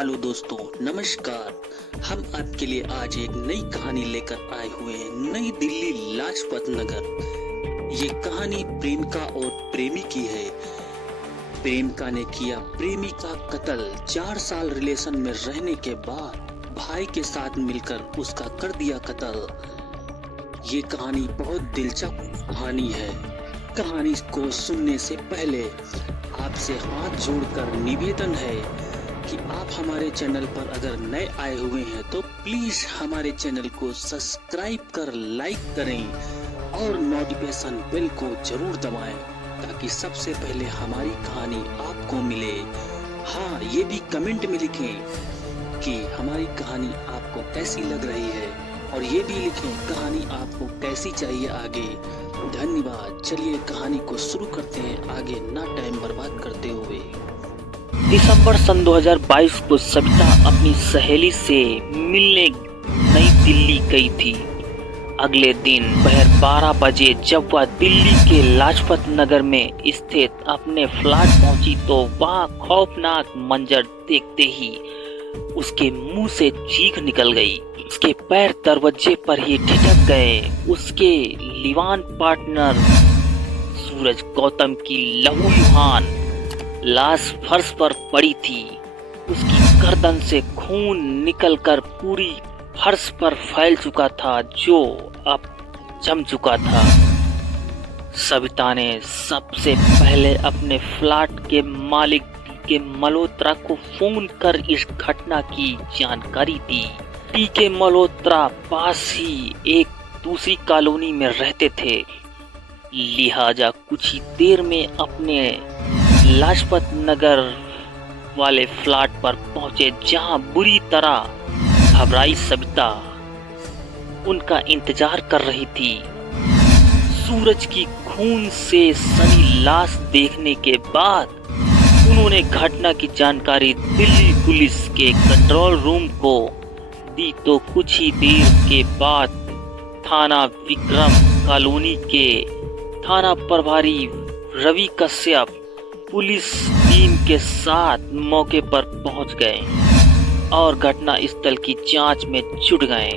Hello दोस्तों, नमस्कार। हम आपके लिए आज एक नई कहानी लेकर आए हुए हैं। नई दिल्ली लाजपत नगर। ये कहानी प्रेमिका और प्रेमी की है। प्रेमिका ने किया प्रेमी का कत्ल। 4 साल रिलेशन में रहने के बाद भाई के साथ मिलकर उसका कर दिया कत्ल। ये कहानी बहुत दिलचस्प कहानी है। कहानी को सुनने से पहले आपसे हाथ जोड़कर निवेदन है कि आप हमारे चैनल पर अगर नए आए हुए हैं तो प्लीज हमारे चैनल को सब्सक्राइब कर लाइक करें और नोटिफिकेशन बेल को जरूर दबाएं ताकि सबसे पहले हमारी कहानी आपको मिले। हाँ, ये भी कमेंट में लिखें कि हमारी कहानी आपको कैसी लग रही है और ये भी लिखें कहानी आपको कैसी चाहिए आगे। धन्यवाद। चलिए कहानी को शुरू करते हैं आगे ना टाइम बर्बाद करते हुए। दिसंबर सन 2022 को सविता अपनी सहेली से मिलने नई दिल्ली गई थी। अगले दिन दोपहर 12 बजे जब वह दिल्ली के लाजपत नगर में स्थित अपने फ्लैट पहुंची तो वहां खौफनाक मंजर देखते ही उसके मुंह से चीख निकल गई। उसके पैर दरवाजे पर ही ठिठक गए। उसके लिवान पार्टनर सूरज गौतम की लहूलुहान लाश फर्श पर पड़ी थी। उसकी गर्दन से खून निकलकर पूरी फर्श पर फैल चुका था जो अब जम चुका था। सविता ने सबसे पहले अपने फ्लैट के मालिक के मल्होत्रा को फोन कर इस घटना की जानकारी दी। के मल्होत्रा पास ही एक दूसरी कॉलोनी में रहते थे, लिहाजा कुछ ही देर में अपने लाजपत नगर वाले फ्लैट पर पहुंचे जहां बुरी तरह घबराई सविता उनका इंतजार कर रही थी। सूरज की खून से सनी लाश देखने के बाद उन्होंने घटना की जानकारी दिल्ली पुलिस के कंट्रोल रूम को दी तो कुछ ही देर के बाद थाना विक्रम कॉलोनी के थाना प्रभारी रवि कश्यप पुलिस टीम के साथ मौके पर पहुंच गए और घटना स्थल की जांच में जुट गए।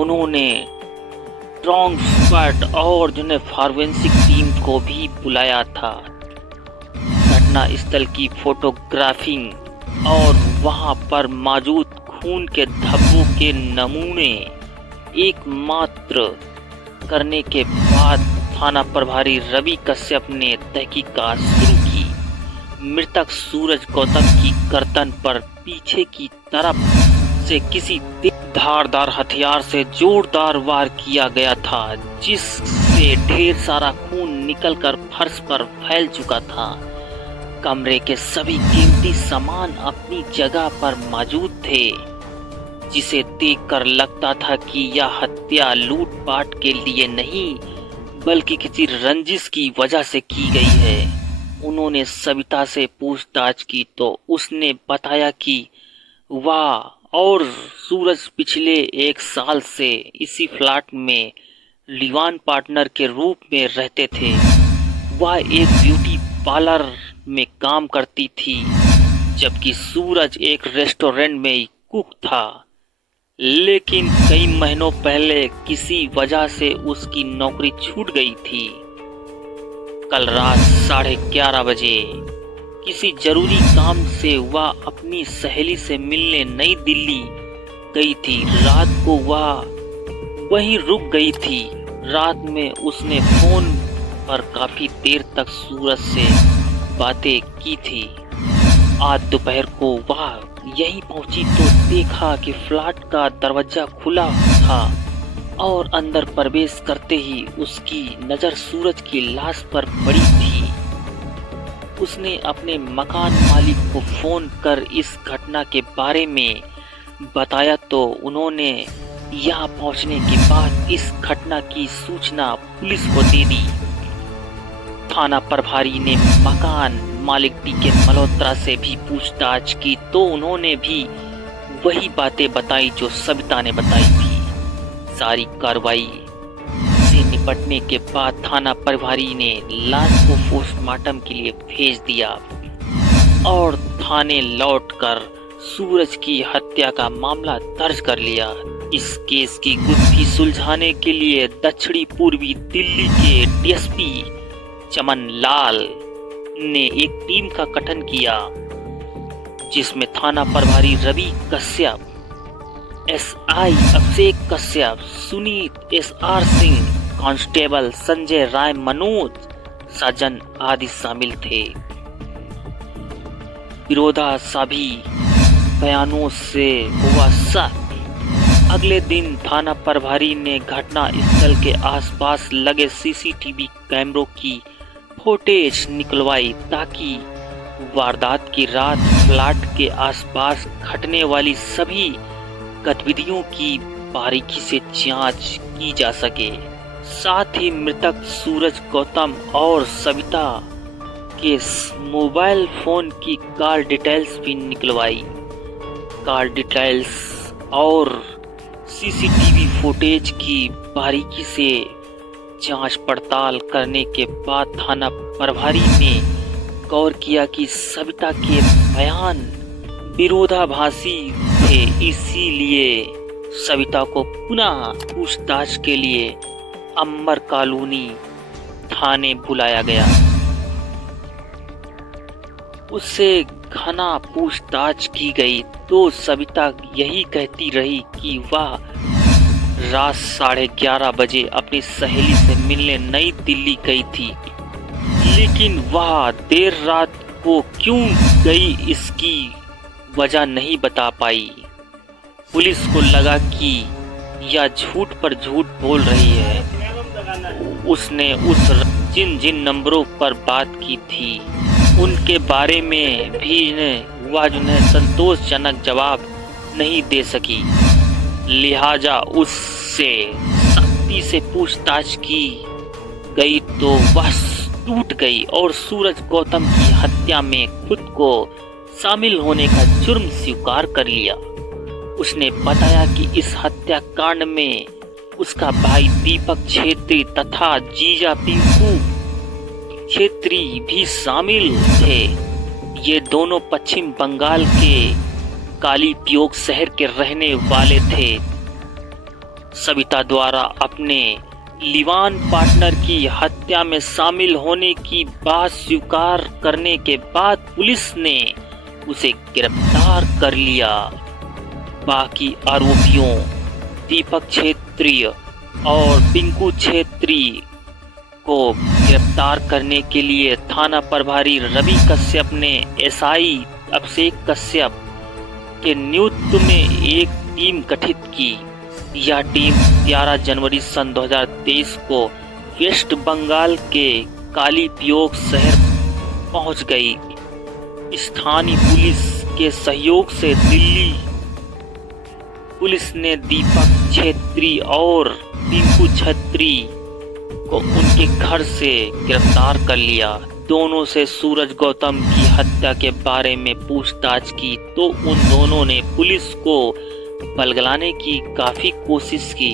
उन्होंने स्ट्रॉन्ग स्क्वाड और फॉरेंसिक टीम को भी बुलाया था। घटना स्थल की फोटोग्राफिंग और वहां पर मौजूद खून के धब्बों के नमूने एकमात्र करने के बाद थाना प्रभारी रवि कश्यप ने तहकीकात शुरू की। मृतक सूरज गौतम की गर्दन पर पीछे की तरफ से किसी धारदार हथियार से जोरदार वार किया गया था जिससे ढेर सारा खून निकलकर फर्श पर फैल चुका था। कमरे के सभी कीमती सामान अपनी जगह पर मौजूद थे जिसे देखकर लगता था कि यह हत्या लूटपाट के लिए नहीं बल्कि किसी रंजिश की वजह से की गई है। उन्होंने सविता से पूछताछ की तो उसने बताया कि वह और सूरज पिछले 1 साल से इसी फ्लैट में लिवान पार्टनर के रूप में रहते थे। वह एक ब्यूटी पार्लर में काम करती थी जबकि सूरज एक रेस्टोरेंट में कुक था, लेकिन कई महीनों पहले किसी वजह से उसकी नौकरी छूट गई थी। कल रात 11:30 बजे किसी जरूरी काम से वह अपनी सहेली से मिलने नई दिल्ली गई थी। रात को वह वहीं रुक गई थी। रात में उसने फोन पर काफी देर तक सूरज से बातें की थी। आज दोपहर को वह यहीं पहुंची तो देखा कि फ्लैट का दरवाजा खुला था और अंदर प्रवेश करते ही उसकी नजर सूरज की लाश पर पड़ी थी। उसने अपने मकान मालिक को फोन कर इस घटना के बारे में बताया तो उन्होंने यहाँ पहुंचने के बाद इस घटना की सूचना पुलिस को दे दी। थाना प्रभारी ने मकान मालिक के मल्होत्रा से भी पूछताछ की तो उन्होंने भी वही बातें बताई जो सविता ने बताई थी। सारी कार्रवाई से निपटने के बाद थाना प्रभारी ने लाश को पोस्टमार्टम के लिए भेज दिया और थाने लौटकर सूरज की हत्या का मामला दर्ज कर लिया। इस केस की गुत्थी सुलझाने के लिए दक्षिणी पूर्वी दिल्ली के डीएसपी चमन लाल ने एक टीम का गठन किया, जिसमें थाना प्रभारी रवि कश्यप, एसआई अभिषेक कश्यप, सुनीत एसआर सिंह, कांस्टेबल संजय राय, मनोज साजन आदि शामिल थे। विरोधाभासी बयानों से हुआ शक। अगले दिन थाना प्रभारी ने घटना स्थल के आसपास लगे सीसीटीवी कैमरों की फुटेज निकलवाई ताकि वारदात की रात फ्लैट के आसपास घटने वाली सभी गतिविधियों की बारीकी से जांच की जा सके। साथ ही मृतक सूरज गौतम और सविता के मोबाइल फोन की कॉल डिटेल्स भी निकलवाई। कॉल डिटेल्स और सीसीटीवी फुटेज की बारीकी से जांच पड़ताल करने के बाद थाना प्रभारी ने गौर किया कि सविता के बयान विरोधाभासी थे, इसीलिए सविता को पुनः पूछताछ के लिए अंबर कॉलोनी थाने बुलाया गया। उससे घना पूछताछ की गई तो सविता यही कहती रही कि वह रात 11:30 बजे अपनी सहेली से मिलने नई दिल्ली गई थी, लेकिन वह देर रात को क्यों गई इसकी वजह नहीं बता पाई। पुलिस को लगा कि यह झूठ पर झूठ बोल रही है। उसने जिन जिन नंबरों पर बात की थी उनके बारे में भी वह उन्हें संतोषजनक जवाब नहीं दे सकी, लिहाजा उससे सख्ती से पूछताछ की गई तो वह टूट गई और सूरज गौतम की हत्या में खुद को शामिल होने का जुर्म स्वीकार कर लिया। उसने बताया कि इस हत्याकांड में उसका भाई दीपक छेत्री तथा जीजा पिंकू छेत्री भी शामिल थे। ये दोनों पश्चिम बंगाल के कालीपियोग शहर के रहने वाले थे। सविता द्वारा अपने लिवान पार्टनर की हत्या में शामिल होने की बात स्वीकार करने के बाद पुलिस ने उसे गिरफ्तार कर लिया। बाकी आरोपियों दीपक छेत्री और पिंकू छेत्री को गिरफ्तार करने के लिए थाना प्रभारी रवि कश्यप ने एसआई अभिषेक कश्यप के नेतृत्व में एक टीम गठित की। यह टीम 11 जनवरी सन 2023 को वेस्ट बंगाल के कालीपियोग शहर पहुंच गई। स्थानीय पुलिस के सहयोग से दिल्ली पुलिस ने दीपक छेत्री और पिंकू छेत्री को उनके घर से गिरफ्तार कर लिया। दोनों से सूरज गौतम की हत्या के बारे में पूछताछ की तो उन दोनों ने पुलिस को बलगलाने की काफी कोशिश की,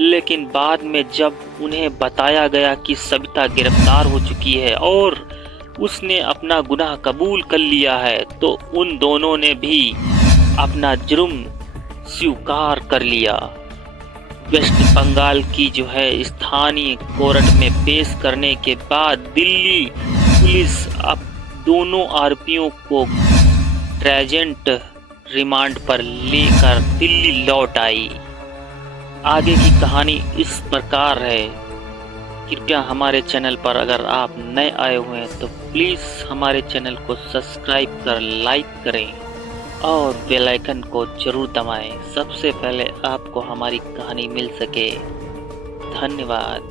लेकिन बाद में जब उन्हें बताया गया कि सविता गिरफ्तार हो चुकी है और उसने अपना गुनाह कबूल कर लिया है तो उन दोनों ने भी अपना जुर्म स्वीकार कर लिया। वेस्ट बंगाल की स्थानीय कोर्ट में पेश करने के बाद दिल्ली पुलिस अब दोनों आरोपियों को ट्रांजिट रिमांड पर लेकर दिल्ली लौट आई। आगे की कहानी इस प्रकार है। कृपया हमारे चैनल पर अगर आप नए आए हुए हैं तो प्लीज़ हमारे चैनल को सब्सक्राइब कर लाइक करें और बेल आइकन को जरूर दबाएं, सबसे पहले आपको हमारी कहानी मिल सके। धन्यवाद।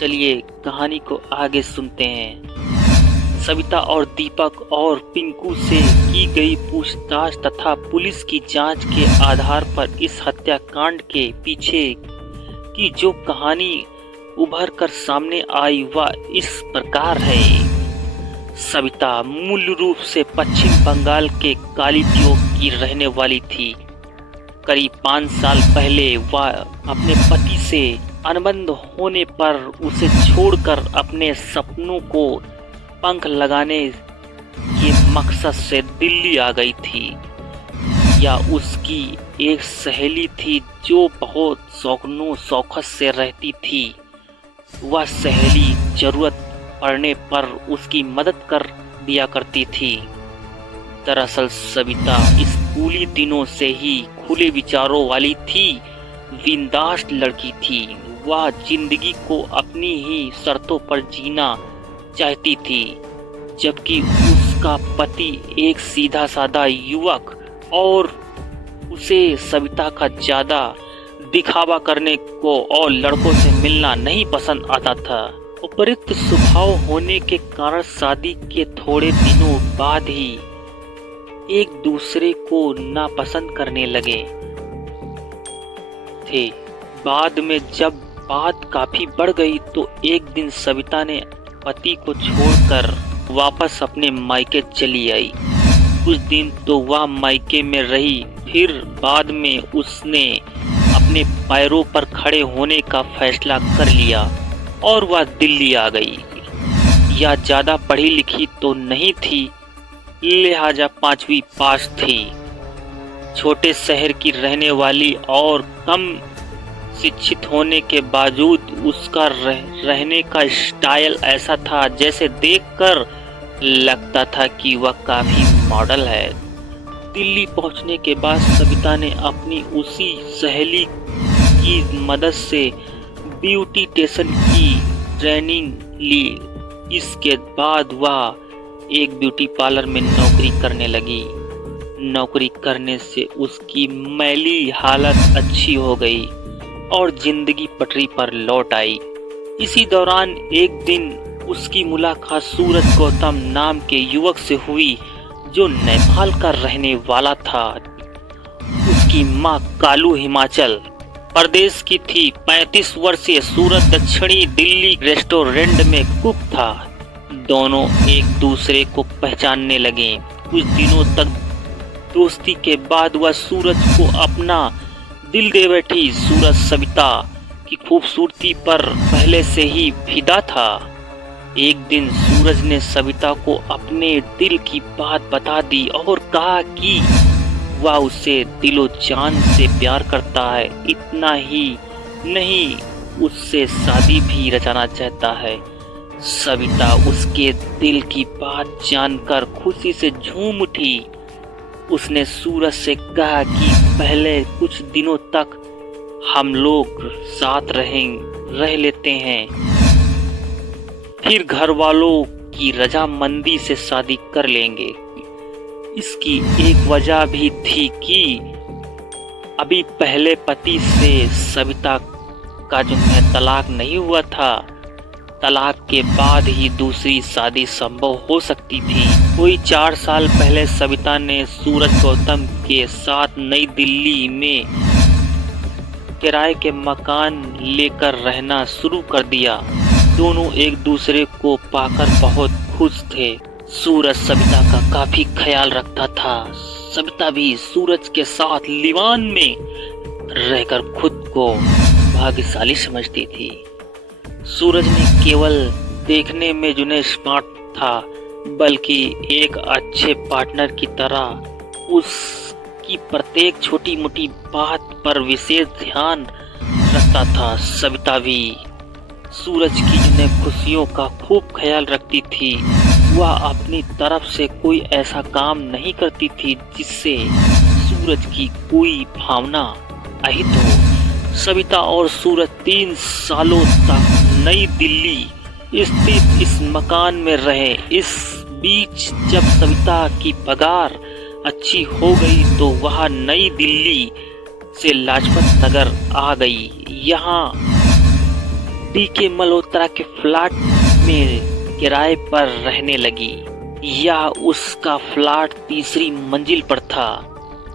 चलिए कहानी को आगे सुनते हैं। सविता और दीपक और पिंकू से की गई पूछताछ तथा पुलिस की जांच के आधार पर इस हत्याकांड के पीछे की जो कहानी उभर कर सामने आई वह इस प्रकार है। सविता मूल रूप से पश्चिम बंगाल के कालीपियोग की रहने वाली थी। करीब 5 साल पहले वह अपने पति से अनबन होने पर उसे छोड़कर अपने सपनों को पंख लगाने के मकसद से दिल्ली आ गई थी। या उसकी एक सहेली थी जो बहुत शौकत से रहती थी। वह सहेली जरूरत पड़ने पर उसकी मदद कर दिया करती थी। दरअसल सविता स्कूली दिनों से ही खुले विचारों वाली थी, बिंदास लड़की थी। वह जिंदगी को अपनी ही शर्तों पर जीना चाहती थी, जबकि उसका पति एक सीधा साधा युवक और उसे सविता का ज्यादा दिखावा करने को और लड़कों से मिलना नहीं पसंद आता था। उपयुक्त स्वभाव होने के कारण शादी के थोड़े दिनों बाद ही एक दूसरे को नापसंद करने लगे थे। बाद में जब बात काफी बढ़ गई तो एक दिन सविता ने पति को छोड़कर वापस अपने मायके चली आई। कुछ दिन तो वह मायके में रही, फिर बाद में उसने अपने पैरों पर खड़े होने का फैसला कर लिया और वह दिल्ली आ गई। यह ज्यादा पढ़ी लिखी तो नहीं थी, लिहाजा 5वीं पास थी। छोटे शहर की रहने वाली और कम शिक्षित होने के बावजूद उसका रहने का स्टाइल ऐसा था जैसे देखकर लगता था कि वह काफी मॉडल है। दिल्ली पहुंचने के बाद सविता ने अपनी उसी सहेली की मदद से ब्यूटिशियन की ट्रेनिंग ली। इसके बाद वह एक ब्यूटी पार्लर में नौकरी करने लगी। नौकरी करने से उसकी मैली हालत अच्छी हो गई और जिंदगी पटरी पर लौट आई। इसी दौरान एक दिन उसकी मुलाकात सूरज गौतम नाम के युवक से हुई जो नेपाल का रहने वाला था। उसकी मां कालू हिमाचल प्रदेश की थी। 35 वर्षीय सूरज दक्षिणी दिल्ली रेस्टोरेंट में कुक था। दोनों एक दूसरे को पहचानने लगे। कुछ दिनों तक दोस्ती के बाद वह सूरज को अपना दिल दे बैठी। सूरज सविता की खूबसूरती पर पहले से ही फिदा था। एक दिन सूरज ने सविता को अपने दिल की बात बता दी और कहा कि वह उसे दिलो जान से प्यार करता है। इतना ही नहीं, उससे शादी भी रचाना चाहता है। सविता उसके दिल की बात जानकर खुशी से झूम उठी। उसने सूरज से कहा कि पहले कुछ दिनों तक हम लोग साथ रह लेते हैं, फिर घर वालों की रजामंदी से शादी कर लेंगे। इसकी एक वजह भी थी कि अभी पहले पति से सविता का जो है तलाक नहीं हुआ था। तलाक के बाद ही दूसरी शादी संभव हो सकती थी। कोई 4 साल पहले सविता ने सूरज गौतम के साथ नई दिल्ली में किराए के मकान लेकर रहना शुरू कर दिया। दोनों एक दूसरे को पाकर बहुत खुश थे। सूरज सविता का काफी ख्याल रखता था। सविता भी सूरज के साथ लिवान में रहकर खुद को भाग्यशाली समझती थी। सूरज ने केवल देखने में जुने स्मार्ट था, बल्कि एक अच्छे पार्टनर की तरह उसकी प्रत्येक छोटी मोटी बात पर विशेष ध्यान रखता था। सविता भी सूरज की जिन्हें खुशियों का खूब ख्याल रखती थी। वह अपनी तरफ से कोई ऐसा काम नहीं करती थी जिससे सूरज की कोई भावना अहित हो। सविता और सूरज 3 सालों तक नई दिल्ली स्थित इस मकान में रहे। इस बीच जब सविता की पगार अच्छी हो गई तो वह नई दिल्ली से लाजपत नगर आ गई। यहाँ डीके मल्होत्रा के फ्लैट में किराए पर रहने लगी। यह उसका फ्लैट 3री मंजिल पर था।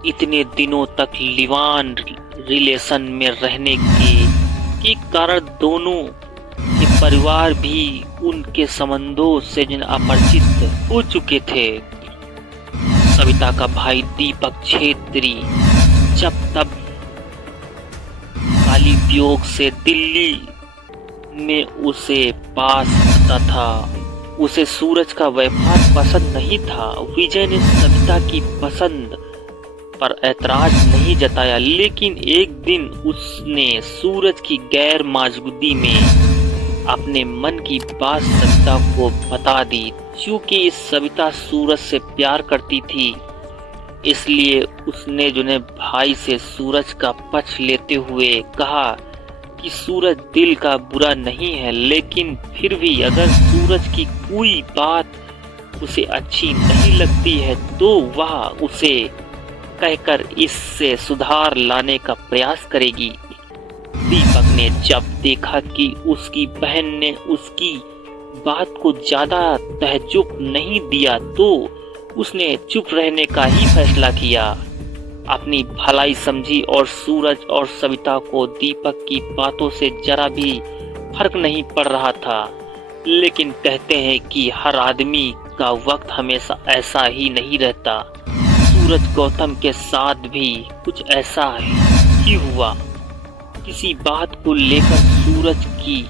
इतने दिनों तक लिवान रिलेशन में रहने के कारण दोनों के परिवार भी उनके संबंधों से अपरिचित हो चुके थे। सविता का भाई दीपक छेत्री जब तब काली वियोग से दिल्ली में उसे पास आता था। उसे सूरज का व्यवहार पसंद नहीं था। विजय ने सविता की पसंद पर ऐतराज नहीं जताया, लेकिन एक दिन उसने सूरज की गैर मौजूदगी में अपने मन की बात सविता को बता दी। क्योंकि सविता सूरज से प्यार करती थी, इसलिए उसने जुने भाई से सूरज का पक्ष लेते हुए कहा कि सूरज दिल का बुरा नहीं है, लेकिन फिर भी अगर सूरज की कोई बात उसे अच्छी नहीं लगती है तो वह उसे कहकर इससे सुधार लाने का प्रयास करेगी। दीपक ने जब देखा कि उसकी बहन ने उसकी बात को ज्यादा तहज्जुब नहीं दिया तो उसने चुप रहने का ही फैसला किया। अपनी भलाई समझी और सूरज और सविता को दीपक की बातों से जरा भी फर्क नहीं पड़ रहा था। लेकिन कहते हैं कि हर आदमी का वक्त हमेशा ऐसा ही नहीं रहता। सूरज गौतम के साथ भी कुछ ऐसा ही हुआ। किसी बात को लेकर सूरज की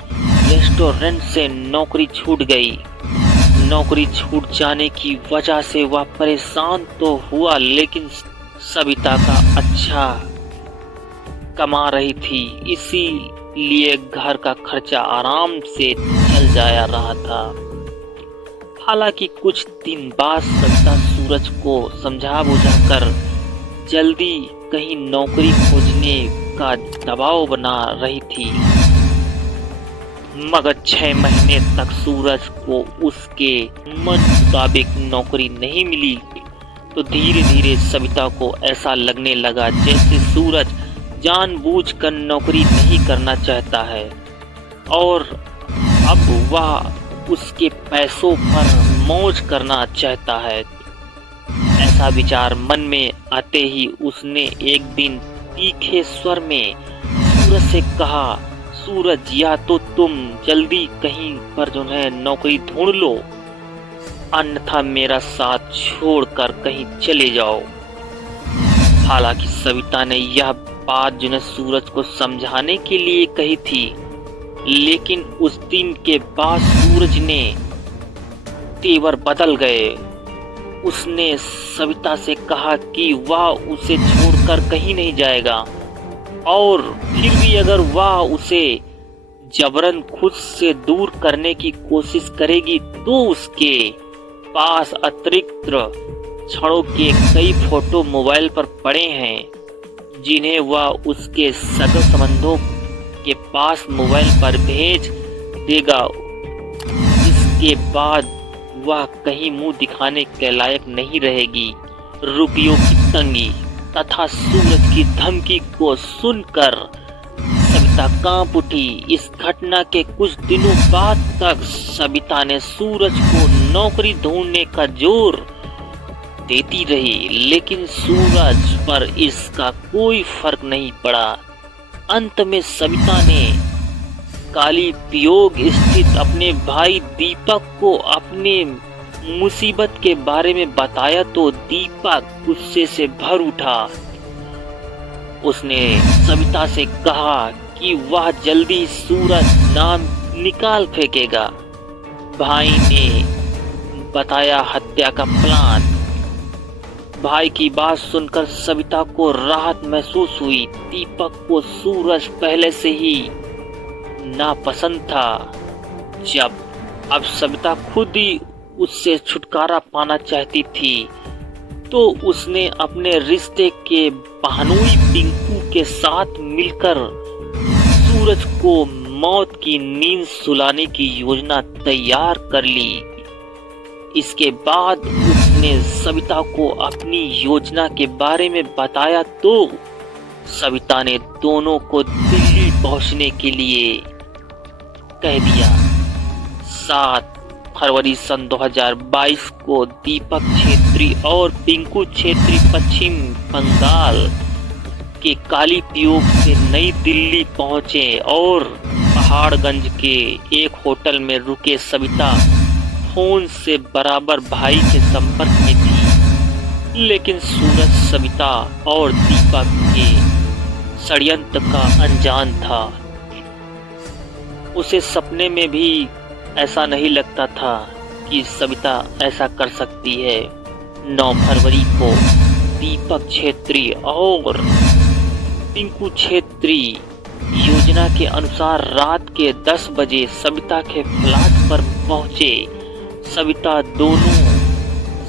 रेस्टोरेंट से नौकरी छूट गई। नौकरी छूट जाने की वजह से वह परेशान तो हुआ, लेकिन सविता का अच्छा कमा रही थी, इसीलिए घर का खर्चा आराम से चल जाया रहा था। हालांकि कुछ दिन बाद सविता सूरज को समझा बुझाकर जल्दी कहीं नौकरी खोजने का दबाव बना रही थी, मगर 6 महीने तक सूरज को उसके मन मुताबिक नौकरी नहीं मिली तो धीरे धीरे सविता को ऐसा लगने लगा जैसे सूरज जानबूझकर नौकरी नहीं करना चाहता है और अब वह उसके पैसों पर मौज करना चाहता है। ऐसा विचार मन में आते ही उसने एक दिन तीखे स्वर में सूरज से कहा, सूरज या तो तुम जल्दी कहीं पर जो है नौकरी ढूंढ लो, अन्यथा मेरा साथ छोड़कर कहीं चले जाओ। हालांकि सविता ने यह बात जो है सूरज को समझाने के लिए कही थी, लेकिन उस दिन के बाद सूरज ने तेवर बदल गए। उसने सविता से कहा कि वह उसे छोड़कर कहीं नहीं जाएगा और फिर भी अगर वह उसे जबरन खुद से दूर करने की कोशिश करेगी तो उसके पास अतिरिक्त क्षणों के कई फोटो मोबाइल पर पड़े हैं जिन्हें वह उसके सगे संबंधों के पास मोबाइल पर भेज देगा। इसके बाद वह कहीं मुंह दिखाने के लायक नहीं रहेगी। रुपयों की तंगी तथा सूरज की धमकी को सुनकर सविता कांप उठी। इस घटना के कुछ दिनों बाद तक सविता ने सूरज को नौकरी ढूंढने का जोर देती रही, लेकिन सूरज पर इसका कोई फर्क नहीं पड़ा। अंत में सविता ने काली पियोग स्थित अपने भाई दीपक को अपने मुसीबत के बारे में बताया तो दीपक गुस्से से भर उठा। उसने सविता से कहा कि वह जल्दी सूरज नाम निकाल फेंकेगा। भाई ने बताया हत्या का प्लान। भाई की बात सुनकर सविता को राहत महसूस हुई। दीपक को सूरज पहले से ही नापसंद था। जब अब सविता खुद ही उससे छुटकारा पाना चाहती थी तो उसने अपने रिश्ते के बहनोई पिंकू के साथ मिलकर सूरज को मौत की नींद सुलाने की योजना तैयार कर ली। इसके बाद उसने सविता को अपनी योजना के बारे में बताया तो सविता ने दोनों को दिल्ली पहुंचने के लिए कह दिया। 7 फरवरी सन 2022 को दीपक छेत्री और पिंकू छेत्री पश्चिम बंगाल के काली पियोग से नई दिल्ली पहुंचे और पहाड़गंज के एक होटल में रुके। सविता फोन से बराबर भाई के संपर्क में थी, लेकिन सूरज सविता और दीपक के षड्यंत्र का अनजान था। उसे सपने में भी ऐसा नहीं लगता था कि सविता ऐसा कर सकती है। 9 फरवरी को दीपक छेत्री और पिंकू छेत्री योजना के अनुसार रात के 10 बजे सविता के फ्लैट पर पहुंचे। सविता दोनों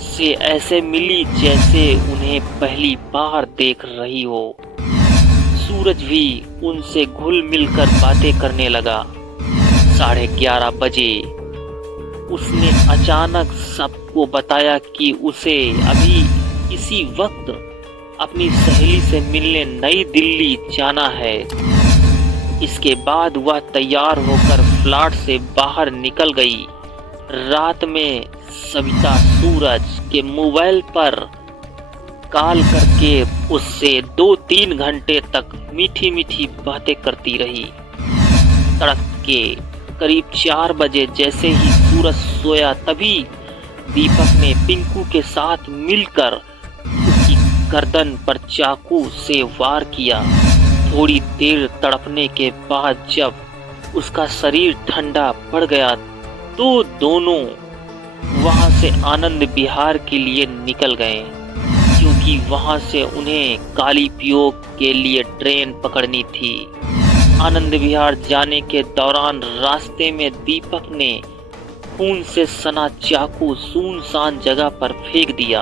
से ऐसे मिली जैसे उन्हें पहली बार देख रही हो। सूरज भी उनसे घुल मिलकर बातें करने लगा। 11:30 बजे उसने अचानक सबको बताया कि उसे अभी इसी वक्त अपनी सहेली से मिलने नई दिल्ली जाना है। इसके बाद वह तैयार होकर फ्लैट से बाहर निकल गई। रात में सविता सूरज के मोबाइल पर कॉल करके उससे 2-3 घंटे तक मीठी मीठी बातें करती रही। तड़के करीब 4 बजे जैसे ही सूरज सोया तभी दीपक ने पिंकू के साथ मिलकर उसकी गर्दन पर चाकू से वार किया। थोड़ी देर तड़पने के बाद जब उसका शरीर ठंडा पड़ गया तो दोनों वहां से आनंद विहार के लिए निकल गए, क्योंकि वहां से उन्हें कालीपियोग के लिए ट्रेन पकड़नी थी। आनंद विहार जाने के दौरान रास्ते में दीपक ने खून से सना चाकू सुनसान जगह पर फेंक दिया।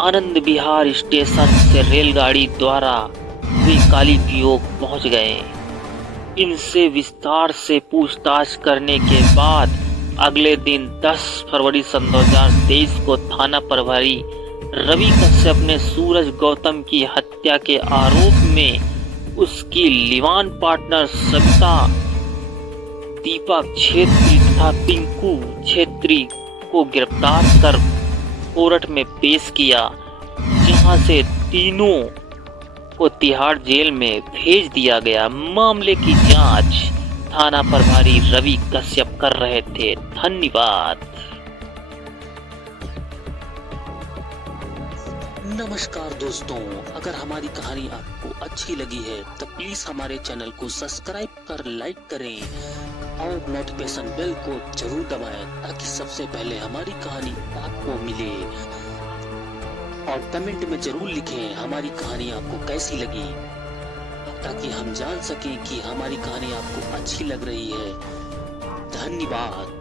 आनंद विहार स्टेशन से रेलगाड़ी द्वारा वे कालीपियोग पहुंच गए। इनसे विस्तार से पूछताछ करने के बाद अगले दिन 10 फरवरी सन 2023 को थाना प्रभारी रवि कश्यप ने सूरज गौतम की हत्या के आरोप में उसकी लिवान पार्टनर सविता, दीपक छेत्री तथा पिंकू छेत्री को गिरफ्तार कर कोर्ट में पेश किया, जहां से तीनों को तिहाड़ जेल में भेज दिया गया। मामले की जांच थाना प्रभारी रवि कश्यप कर रहे थे। धन्यवाद। नमस्कार दोस्तों, अगर हमारी कहानी आपको अच्छी लगी है तो प्लीज हमारे चैनल को सब्सक्राइब कर लाइक करें और नोटिफिकेशन बेल को जरूर दबाएं ताकि सबसे पहले हमारी कहानी आपको मिले। और कमेंट में जरूर लिखें हमारी कहानी आपको कैसी लगी, ताकि हम जान सकें कि हमारी कहानी आपको अच्छी लग रही है। धन्यवाद।